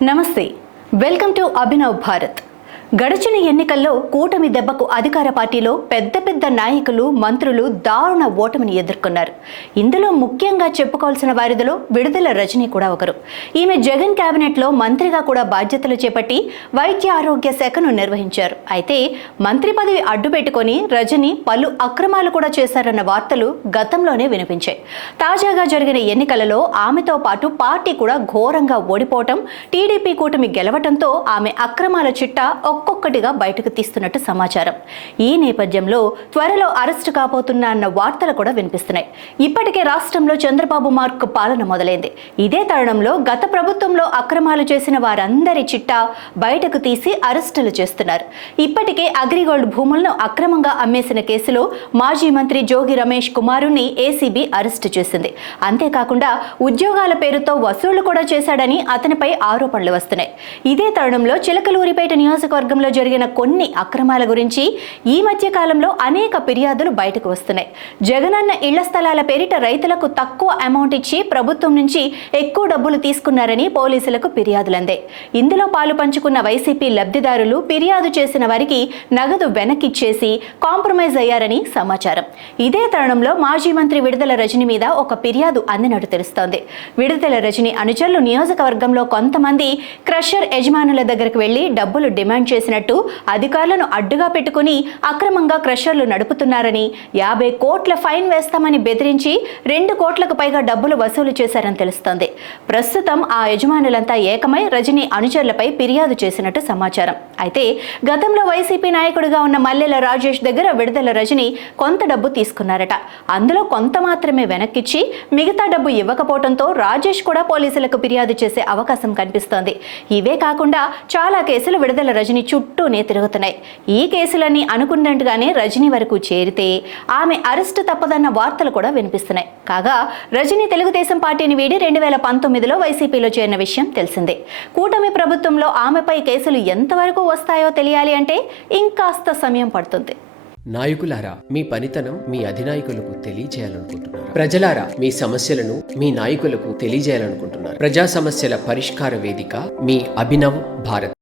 నమస్తే, welcome to Abhinav Bharat. గడిచిన ఎన్నికల్లో కూటమి దెబ్బకు అధికార పార్టీలో పెద్ద నాయకులు, మంత్రులు దారుణ ఓటమిని ఎదుర్కొన్నారు. ఇందులో ముఖ్యంగా చెప్పుకోవాల్సిన వారిలో విడుదల రజని కూడా ఒకరు. ఈమె జగన్ కేబినెట్లో మంత్రిగా కూడా బాధ్యతలు చేపట్టి వైద్య ఆరోగ్య శాఖను నిర్వహించారు. అయితే మంత్రి పదవి అడ్డుపెట్టుకొని రజని పలు అక్రమాలు కూడా చేశారన్న వార్తలు గతంలోనే వినిపించాయి. తాజాగా జరిగిన ఎన్నికలలో ఆమెతో పాటు పార్టీ కూడా ఘోరంగా ఓడిపోవటం, టీడీపీ కూటమి గెలవటంతో ఆమె అక్రమాల చిట్టా ఒక్కొక్కటిగా బయటకు తీస్తున్నట్టు సమాచారం. ఈ నేపథ్యంలో త్వరలో అరెస్టు కాబోతున్నా అన్న వార్తలు కూడా వినిపిస్తున్నాయి. ఇప్పటికే రాష్ట్రంలో చంద్రబాబు మార్క్ పాలన మొదలైంది. ఇదే తరుణంలో గత ప్రభుత్వంలో అక్రమాలు చేసిన వారందరి చిట్టా బయటకు తీసి అరెస్టులు చేస్తున్నారు. ఇప్పటికే అగ్రిగోల్డ్ భూములను అక్రమంగా అమ్మేసిన కేసులో మాజీ మంత్రి జోగి రమేష్ కుమారుని ఏసీబీ అరెస్టు చేసింది. అంతేకాకుండా ఉద్యోగాల పేరుతో వసూళ్లు కూడా చేశాడని అతనిపై ఆరోపణలు వస్తున్నాయి. ఇదే తరుణంలో చిలకలూరిపేట నియోజకవర్గంలో జరిగిన కొన్ని అక్రమాల గురించి ఈ మధ్య కాలంలో అనేక ఫిర్యాదులు బయటకు వస్తున్నాయి. జగనన్న ఇళ్ల స్థలాల పేరిట రైతులకు తక్కువ అమౌంట్ ఇచ్చి ప్రభుత్వం నుంచి ఎక్కువ డబ్బులు తీసుకున్నారని పోలీసులకు ఫిర్యాదులందాయి. ఇందులో పాలు పంచుకున్న వైసీపీ లబ్ధిదారులు ఫిర్యాదు చేసిన వారికి నగదు వెనక్కిచ్చేసి కాంప్రమైజ్ అయ్యారని సమాచారం. ఇదే తరుణంలో మాజీ మంత్రి విడుదల రజని మీద ఒక ఫిర్యాదు అందినట్టు తెలుస్తోంది. విడుదల రజని అనుచరులు నియోజకవర్గంలో కొంతమంది క్రషర్ యజమానుల దగ్గరకు వెళ్లి డబ్బులు డిమాండ్ చేసినట్టు అధికారులను అడ్డుగా పెట్టుకుని అక్రమంగా క్రషర్లు నడుపుతున్నారని, 50 కోట్ల ఫైన్ వేస్తామని బెదిరించి 2 కోట్లకు పైగా డబ్బులు వసూలు చేశారని తెలుస్తోంది. ప్రస్తుతం ఆ యజమానులంతా ఏకమై రజని అనుచరులపై ఫిర్యాదు చేసినట్టు సమాచారం. అయితే గతంలో వైసీపీ నాయకుడిగా ఉన్న మల్లెల రాజేష్ దగ్గర విడుదల రజని కొంత డబ్బు తీసుకున్నారట. అందులో కొంత మాత్రమే వెనక్కిచ్చి మిగతా డబ్బు ఇవ్వకపోవడంతో రాజేష్ కూడా పోలీసులకు ఫిర్యాదు చేసే అవకాశం కనిపిస్తోంది. ఇవే కాకుండా చాలా కేసులు విడుదల రజని చుట్టూనే తిరుగుతున్నాయి. ఈ కేసులన్నీ అనుకున్నట్టుగానే రజని వరకు చేరితే ఆమె అరెస్టు తప్పదన్న వార్తలు కూడా వినిపిస్తున్నాయి. కాగా రజని తెలుగుదేశం పార్టీని వీడి 2019లో వైసీపీలో చేరిన విషయం తెలిసిందే. కూటమి ప్రభుత్వంలో ఆమెపై కేసులు ఎంతవరకు వస్తాయో తెలియాలి అంటే ఇంకాస్త సమయం పడుతుంది. నాయకులారా, మీ పనితనం మీ అధినాయకులకు తెలియజేయాలనుకుంటున్నారు. ప్రజలారా, మీ సమస్యలను మీ నాయకులకు తెలియజేయాలనుకుంటున్నారు. ప్రజా సమస్యల పరిష్కార వేదిక మీ అభినవ్ భారత్.